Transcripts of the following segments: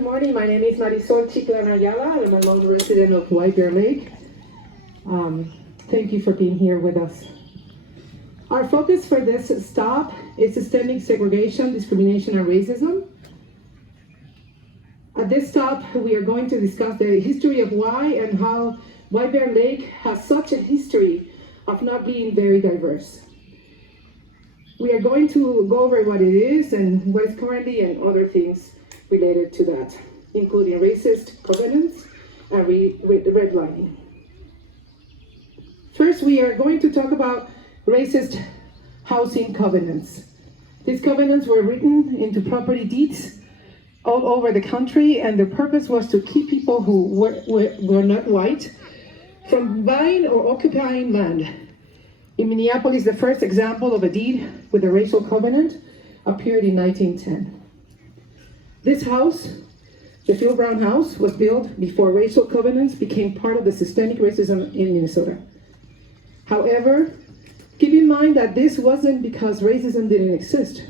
Good morning. My name is Marisol Chiclan Ayala. I'm a lone resident of White Bear Lake. Thank you for being here with us. Our focus for this stop is systemic segregation, discrimination, and racism. At this stop, we are going to discuss the history of why and how White Bear Lake has such a history of not being very diverse. We are going to go over what it is and what is currently and other things related to that, including racist covenants and redlining. First, we are going to talk about racist housing covenants. These covenants were written into property deeds all over the country, and the purpose was to keep people who were not white from buying or occupying land. In Minneapolis, the first example of a deed with a racial covenant appeared in 1910. This house, the Fillebrown house, was built before racial covenants became part of the systemic racism in Minnesota. However, keep in mind that this wasn't because racism didn't exist.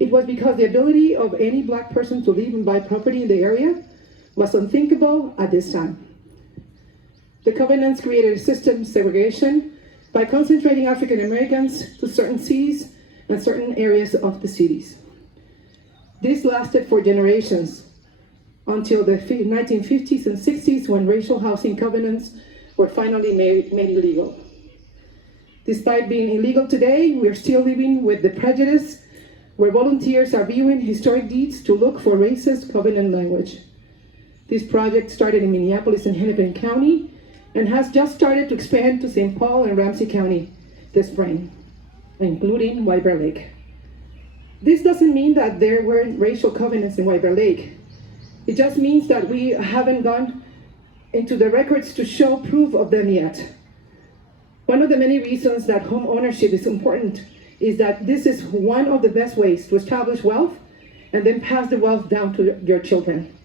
It was because the ability of any Black person to live and buy property in the area was unthinkable at this time. The covenants created a system of segregation by concentrating African Americans to certain cities and certain areas of the cities. This lasted for generations until the 1950s and 60s, when racial housing covenants were finally made illegal. Despite being illegal today, we are still living with the prejudice where volunteers are viewing historic deeds to look for racist covenant language. This project started in Minneapolis and Hennepin County and has just started to expand to St. Paul and Ramsey County this spring, including White Bear Lake. This doesn't mean that there weren't racial covenants in White Bear Lake. It just means that we haven't gone into the records to show proof of them yet. One of the many reasons that home ownership is important is that this is one of the best ways to establish wealth and then pass the wealth down to your children.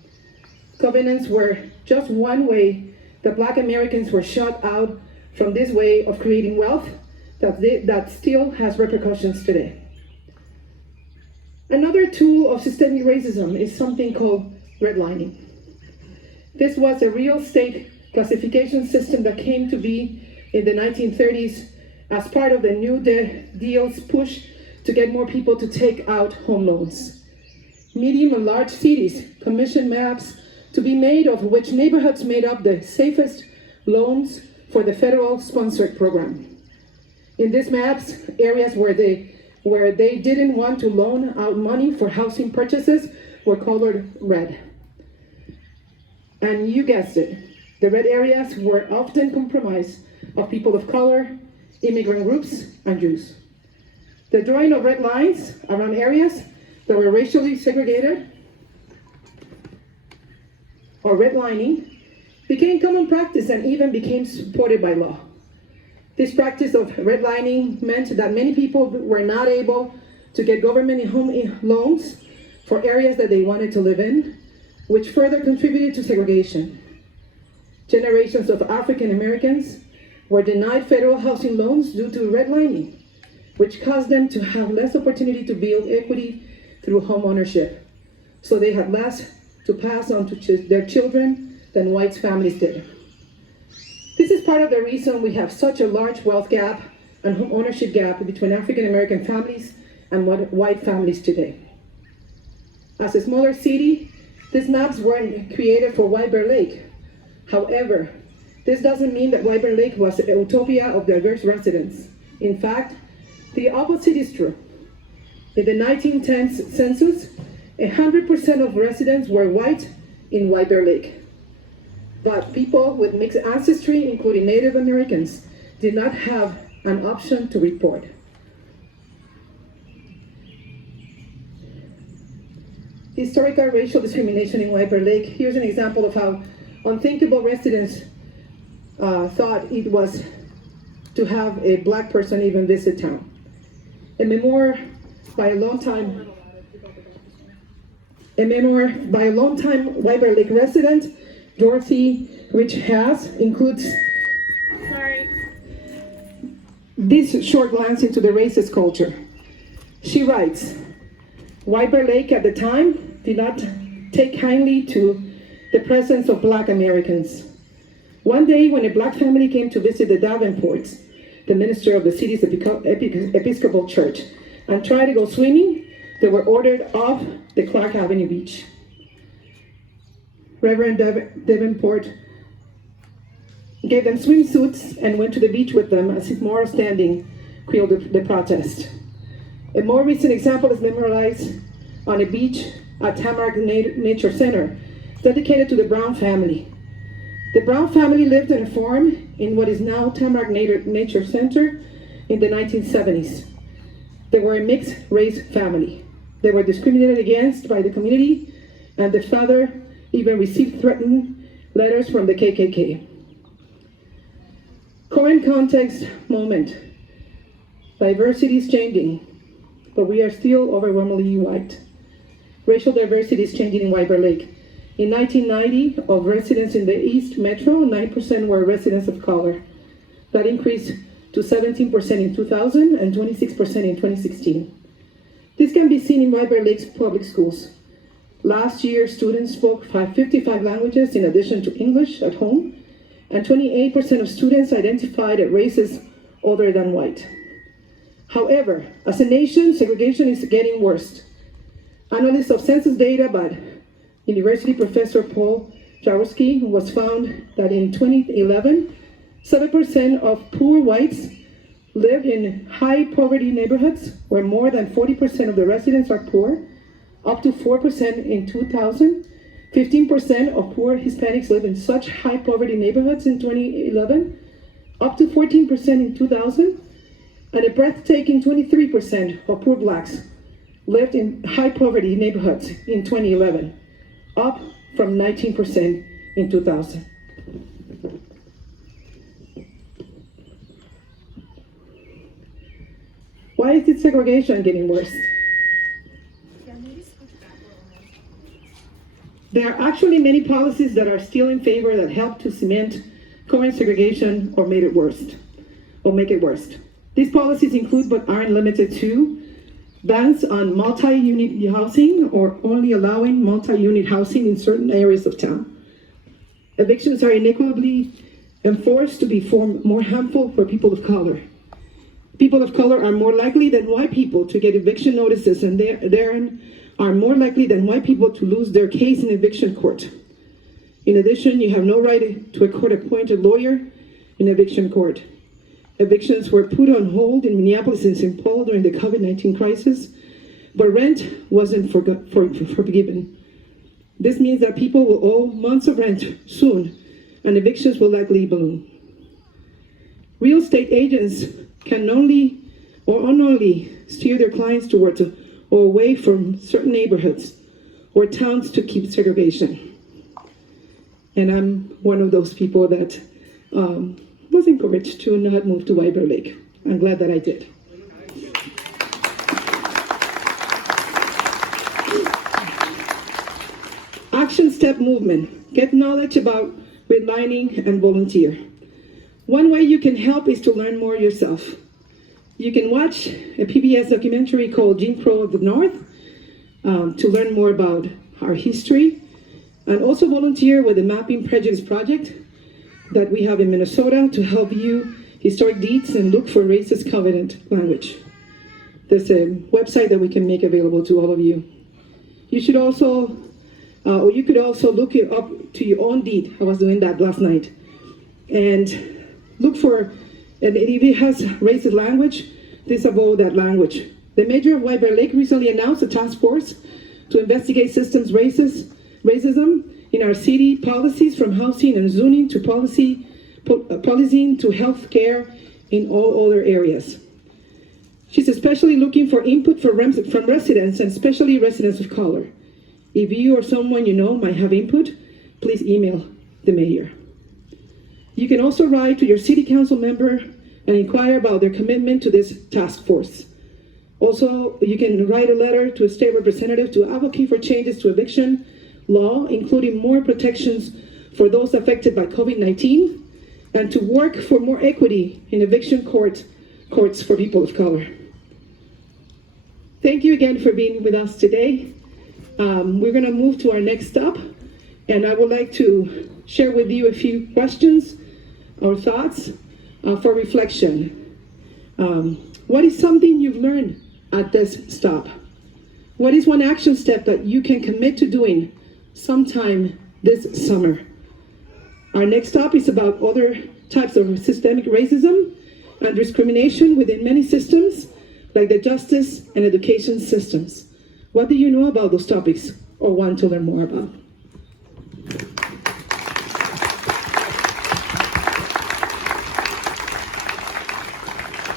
Covenants were just one way that Black Americans were shut out from this way of creating wealth that still has repercussions today. Another tool of systemic racism is something called redlining. This was a real estate classification system that came to be in the 1930s as part of the New Deal's push to get more people to take out home loans. Medium and large cities commissioned maps to be made of which neighborhoods made up the safest loans for the federal sponsored program. In these maps, areas where they didn't want to loan out money for housing purchases were colored red. And you guessed it, the red areas were often comprised of people of color, immigrant groups, and Jews. The drawing of red lines around areas that were racially segregated or redlining became common practice and even became supported by law. This practice of redlining meant that many people were not able to get government home loans for areas that they wanted to live in, which further contributed to segregation. Generations of African Americans were denied federal housing loans due to redlining, which caused them to have less opportunity to build equity through home ownership. So they had less to pass on to their children than white families did. This is part of the reason we have such a large wealth gap and home ownership gap between African American families and white families today. As a smaller city, these maps weren't created for White Bear Lake. However, this doesn't mean that White Bear Lake was a utopia of diverse residents. In fact, the opposite is true. In the 1910 census, 100% of residents were white in White Bear Lake. But people with mixed ancestry, including Native Americans, did not have an option to report. Historical racial discrimination in White Bear Lake. Here's an example of how unthinkable residents thought it was to have a Black person even visit town. A memoir by a longtime White Bear Lake resident, Dorothy Rich Haas, includes this short glance into the racist culture. She writes, White Bear Lake at the time did not take kindly to the presence of Black Americans. One day, when a Black family came to visit the Davenports, the minister of the city's Episcopal Church, and tried to go swimming, they were ordered off the Clark Avenue beach. Reverend Davenport gave them swimsuits and went to the beach with them as his moral standing quelled the protest. A more recent example is memorialized on a beach at Tamarack Nature Center, dedicated to the Brown family. The Brown family lived on a farm in what is now Tamarack Nature Center in the 1970s. They were a mixed-race family. They were discriminated against by the community, and the father even received threatening letters from the KKK. Current context moment. Diversity is changing, but we are still overwhelmingly white. Racial diversity is changing in White Bear Lake. In 1990, of residents in the East Metro, 9% were residents of color. That increased to 17% in 2000 and 26% in 2016. This can be seen in White Bear Lake's public schools. Last year, students spoke 55 languages in addition to English at home, and 28% of students identified as races other than white. However, as a nation, segregation is getting worse. Analysis of census data by University professor Paul Jaworski was found that in 2011, 7% of poor whites lived in high poverty neighborhoods where more than 40% of the residents are poor, up to 4% in 2000. 15% of poor Hispanics live in such high poverty neighborhoods in 2011, up to 14% in 2000, and a breathtaking 23% of poor Blacks lived in high poverty neighborhoods in 2011, up from 19% in 2000. Why is this segregation getting worse? There are actually many policies that are still in favor that help to cement current segregation or make it worse. These policies include, but aren't limited to, bans on multi-unit housing or only allowing multi-unit housing in certain areas of town. Evictions are inequitably enforced to be more harmful for people of color. People of color are more likely than white people to get eviction notices, and therein are more likely than white people to lose their case in eviction court. In addition, you have no right to a court-appointed lawyer in eviction court. Evictions were put on hold in Minneapolis and St. Paul during the COVID-19 crisis, but rent wasn't forgiven. This means that people will owe months of rent soon, and evictions will likely balloon. Real estate agents can only or unknowingly steer their clients towards or away from certain neighborhoods or towns to keep segregation. And I'm one of those people that was encouraged to not move to White Bear Lake. I'm glad that I did. Action step movement. Get knowledge about redlining and volunteer. One way you can help is to learn more yourself. You can watch a PBS documentary called Jim Crow of the North to learn more about our history, and also volunteer with the Mapping Prejudice Project that we have in Minnesota to help you historic deeds and look for racist covenant language. There's a website that we can make available to all of you. You should also, or you could also look it up to your own deed. I was doing that last night. And look for, and if it has racist language, disavow that language. The mayor of White Bear Lake recently announced a task force to investigate systems racism in our city policies, from housing and zoning to policing to health care in all other areas. She's especially looking for input from residents, and especially residents of color. If you or someone you know might have input, please email the mayor. You can also write to your city council member and inquire about their commitment to this task force. Also, you can write a letter to a state representative to advocate for changes to eviction law, including more protections for those affected by COVID-19, and to work for more equity in eviction courts for people of color. Thank you again for being with us today. We're going to move to our next stop, and I would like to share with you a few questions or thoughts for reflection. What is something you've learned at this stop? What is one action step that you can commit to doing sometime this summer? Our next stop is about other types of systemic racism and discrimination within many systems, like the justice and education systems. What do you know about those topics or want to learn more about?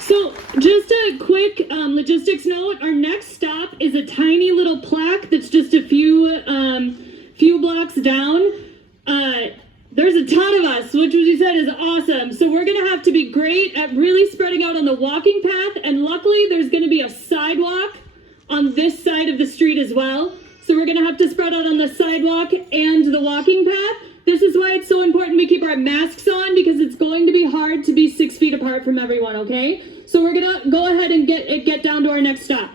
So just a quick logistics note, our next stop is a tiny little plaque that's just a few blocks down. There's a ton of us, which you said is awesome. So we're gonna have to be great at really spreading out on the walking path, and luckily there's gonna be a sidewalk on this side of the street as well. So we're gonna have to spread out on the sidewalk and the walking path. This is why it's so important we keep our masks on, because it's going to be hard to be 6 feet apart from everyone, okay? So we're gonna go ahead and get down to our next stop.